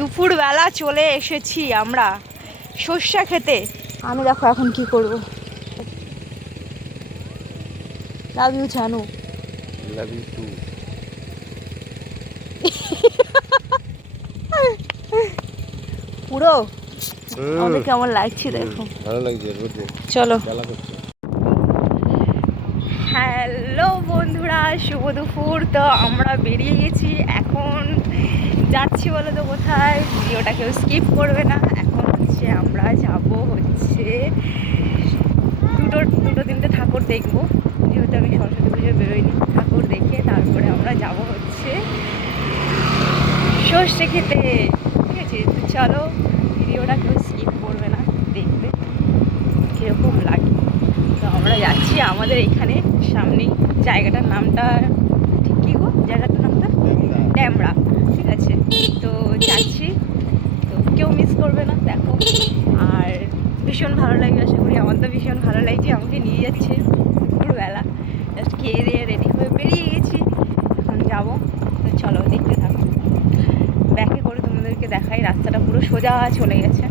দুপুরবেলা চলে এসেছি আমরা সর্ষা খেতে। আমি দেখো এখন কি করব। লাভ ইউ জানু। Love you too. পুরো আমাদের কেমন লাগছে দেখো। ভালো লাগছে। চলো। খেলা করছে। হ্যালো বন্ধুরা, শুভ দুপুর। তো আমরা বেরিয়ে গেছি, এখন যাচ্ছি বলো তো কোথায়। ভিডিওটা কেউ স্কিপ করবে না। এখন হচ্ছে আমরা যাব হচ্ছে দুটো তিনটে ঠাকুর দেখবো, যেহেতু আমি সরস্বতী পুজো বেরোইনি। ঠাকুর দেখে তারপরে আমরা যাব হচ্ছে সর্ষে খেতে, ঠিক আছে? তো চলো, ভিডিওটা কেউ স্কিপ করবে না, দেখবে কীরকম লাগে। তো আমরা যাচ্ছি আমাদের এখানে সামনেই। জায়গাটার নামটা ঠিক কী গো? জায়গাটার নামটা ড্যামরা, ঠিক আছে? তো যাচ্ছি, তো কেউ মিস করবে না, দেখো। আর ভীষণ ভালো লাগবে আশা করি। আমার তো ভীষণ ভালো লাগছে, আমাকে নিয়ে যাচ্ছে দুপুরবেলা। জাস্ট খেয়ে দিয়ে রেডি হয়ে বেরিয়ে গেছি, এখন যাবো। তো চলো, দেখতে থাকো। ব্যাকে করে তোমাদেরকে দেখাই, রাস্তাটা পুরো সোজা চলে গেছে।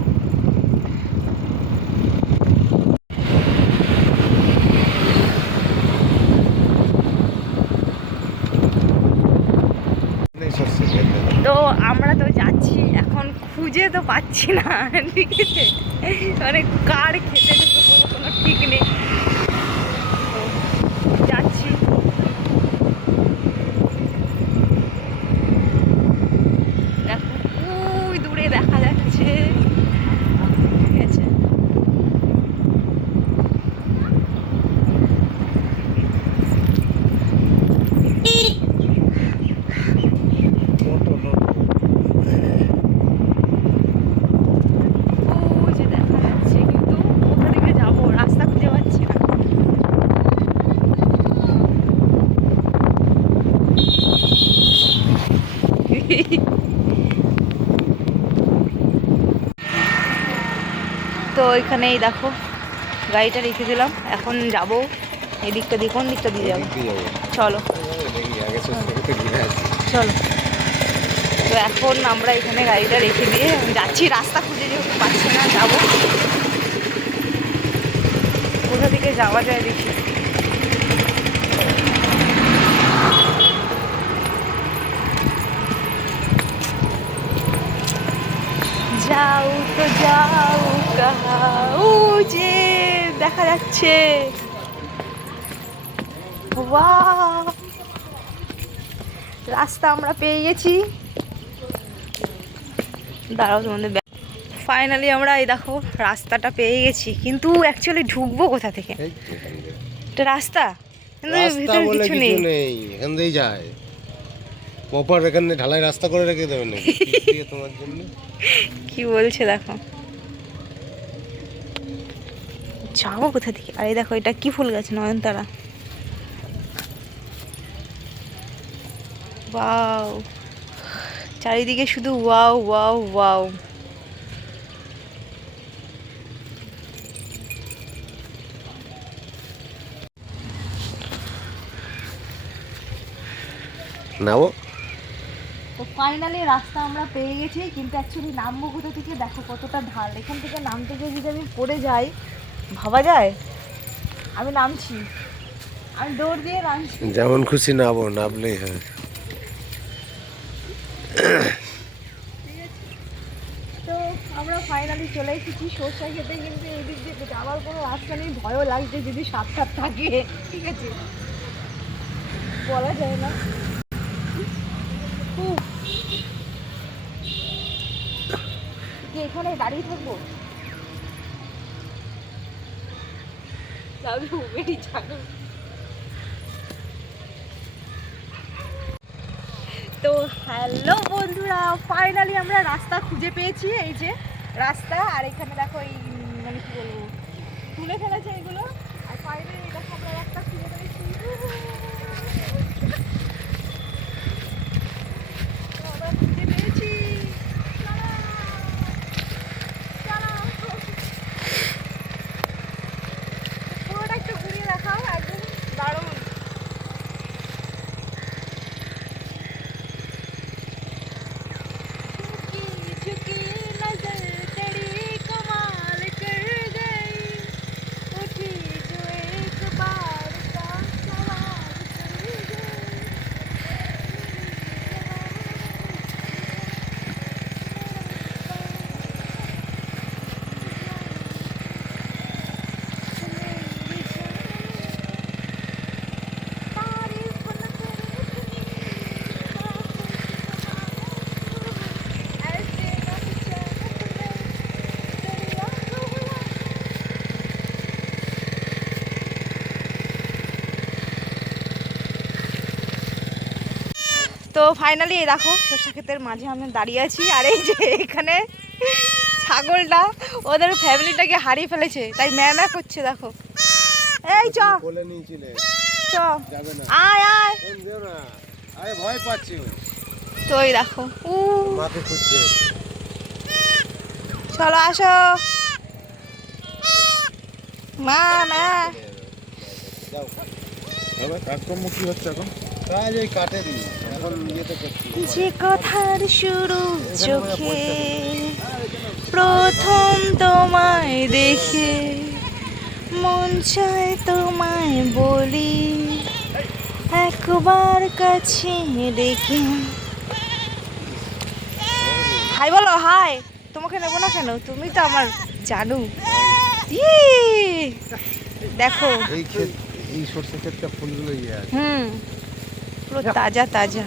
তো আমরা তো যাচ্ছি, এখন খুঁজে তো পাচ্ছি না, ঠিক আছে? মানে কার খেতে ঢুকে কোনো ঠিক নেই। তো যাচ্ছি, দেখো ওই দূরে দেখা যাচ্ছে, ঠিক আছে? ওই যে দেখা যাচ্ছে, কিন্তু কোথা থেকে যাবো রাস্তা খুঁজে পাচ্ছি না। তো এখানেই দেখো গাড়িটা রেখে দিলাম, এখন যাব এদিকটা দিয়ে। কোন দিকটা দিয়ে যাবো? চলো চলো। তো এখন আমরা এখানে গাড়িটা রেখে দিয়ে যাচ্ছি, রাস্তা খুঁজে যেহেতু পাচ্ছি না, যাবো কোথা থেকে যাওয়া যায় দেখি। যাও তো যাও কাহা, ও যে দেখা যাচ্ছে। বাহ, রাস্তা আমরা পেয়ে গেছি। দাঁড়াও তোমাদের। ফাইনালি আমরা এই দেখো রাস্তাটা পেয়ে গেছি, কিন্তু অ্যাকচুয়ালি ঢুকবো কোথা থেকে? এটা রাস্তা, কিন্তু ভিতরে কিছু নেই। এখান দিয়েই যায় প্রপার। এখানে ঢালাই রাস্তা করে রেখে দেবে নাকি তোমার জন্য? কি বলছে দেখো, যাবো কোথা থেকে? আরে দেখো এটা কি ফুল গাছ? নয়নতারা। ওয়াও, চারিদিকে শুধু ওয়াও ওয়াও ওয়াও। নাও। তো ফাইনালি রাস্তা আমরা পেয়ে গেছি, কিন্তু অ্যাকচুয়ালি নামবো কোথা থেকে? দেখো কতটা ঢাল, এখান থেকে নামতে গিয়ে যদি আমি পড়ে যাই, ভাবা যায়? আমি নামছি, আমি দৌড় দিয়ে নামছি। যেমন খুশি নামো, নামলেই হয়। তো আমরা ফাইনালি চলে এসেছি সর্ষা খেতে, কিন্তু এই দিক দিয়ে যাওয়ার কোনো রাস্তা নেই। ভয়ও লাগছে যদি সাপ সাপ থাকে, ঠিক আছে? বলা যায় না। কি এখানে দাঁড়িয়ে থাকবো? তো হ্যালো বন্ধুরা, ফাইনালি আমরা রাস্তা খুঁজে পেয়েছি। এই যে রাস্তা, আর এখানে দেখো এই মানে কি বলবো, তুলে ফেলেছে এগুলো। আর ফাইনালি দেখো আমরা রাস্তা খুঁজে পেয়েছি। আমরা খুঁজে পেয়েছি। পুরোটা একটু ঘুরিয়ে দেখাও, একদম দারুণ। তো ফাইনালি এই দেখো সর্ষে ক্ষেতের মাঝে আমি দাঁড়িয়ে আছি, আর এই যে এখানে ছাগলটা ওদের ফ্যামিলিটাকে হারিয়ে ফেলেছে, তাই ম্যামা করছে দেখো। এই চ বলে নিয়েছিলে চ যাবে না, আয় আয়। ফোন দিও না, আরে ভয় পাচ্ছি ও। তো এই দেখো মাকে খুঁজছে। চলো আসো মা মা। যাও। তবে কাজকর্ম কি হচ্ছে এখন? কাজ ওই কাটে দিই, এখন ইয়েতে করছি। যে কথার শুরু চোখে প্রথম তোমায় দেখে মন চায় তোমায় বলি একবার কাছে ডেকে। হাই বলো হাই। তোমাকে নেবো না কেন, তুমি তো আমার জানু। দেখো এই ক্ষেত, এই সরষে ক্ষেতটা ফুলগুলো ইয়ে আছে। পুরো তাজা তাজা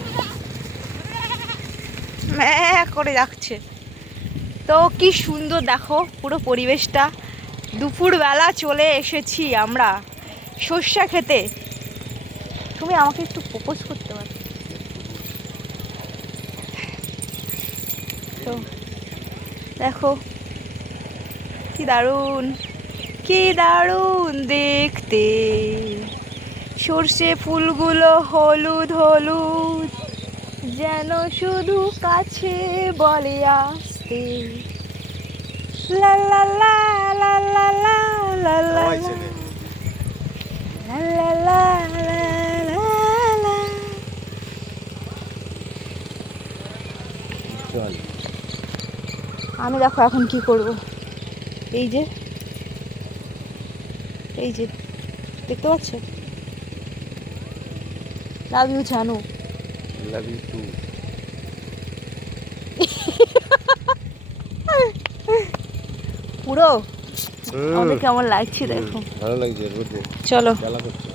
ম্যাঁ করে যাচ্ছে। তো কি সুন্দর দেখো পুরো পরিবেশটা। দুপুরবেলা চলে এসেছি আমরা সর্ষে খেতে। তুমি আমাকে একটু প্রপোজ করতে পারো? তো দেখো কি দারুণ, কি দারুণ দেখতে। সর্ষে ফুলগুলো হলুদ হলুদ, যেন শুধু কাছে বলে আসতে। লা লা লা লা লা লা লা লা সবাই চেনে। লা লা লা লা লা লা। চল। আমি দেখো এখন কি করব, এই যে এই যে দেখতে পাচ্ছ, লাভ ইউ জানু। Love you too. পুরো আমাদের কেমন লাগছে দেখো। ভালো লাগছে রোদে চলো খেলা করছে।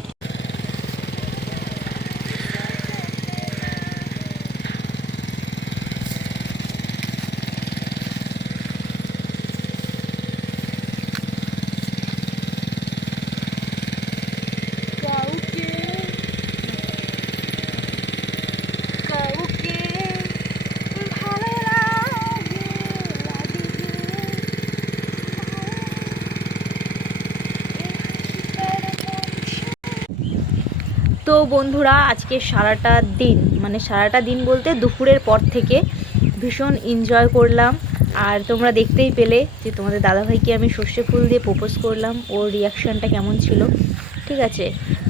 তো বন্ধুরা আজকে সারাটা দিন, মানে সারাটা দিন বলতে দুপুরের পর থেকে ভীষণ এনজয় করলাম। আর তোমরা দেখতেই পেলে যে তোমাদের দাদাভাইকে আমি সর্ষে ফুল দিয়ে প্রপোজ করলাম, ওর রিয়াকশানটা কেমন ছিল। ঠিক আছে,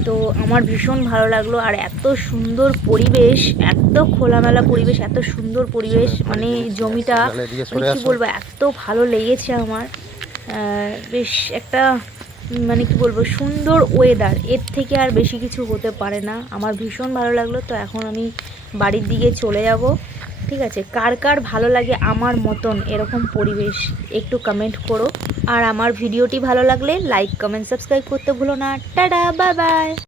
তো আমার ভীষণ ভালো লাগলো। আর এত সুন্দর পরিবেশ, এত খোলামেলা পরিবেশ, এত সুন্দর পরিবেশ, মানে জমিটা মানে কী বলবো, এত ভালো লেগেছে আমার। বেশ একটা মানে কি বলবো, সুন্দর ওয়েদার, এর থেকে আর বেশি কিছু হতে পারে না। আমার ভীষণ ভালো লাগলো। তো এখন আমি বাড়ির দিকে চলে যাব। ঠিক আছে, কার কার ভালো লাগে আমার মতন এরকম পরিবেশ একটু কমেন্ট করো। আর আমার ভিডিওটি ভালো লাগলে লাইক কমেন্ট সাবস্ক্রাইব করতে ভুলো না। Tata bye bye.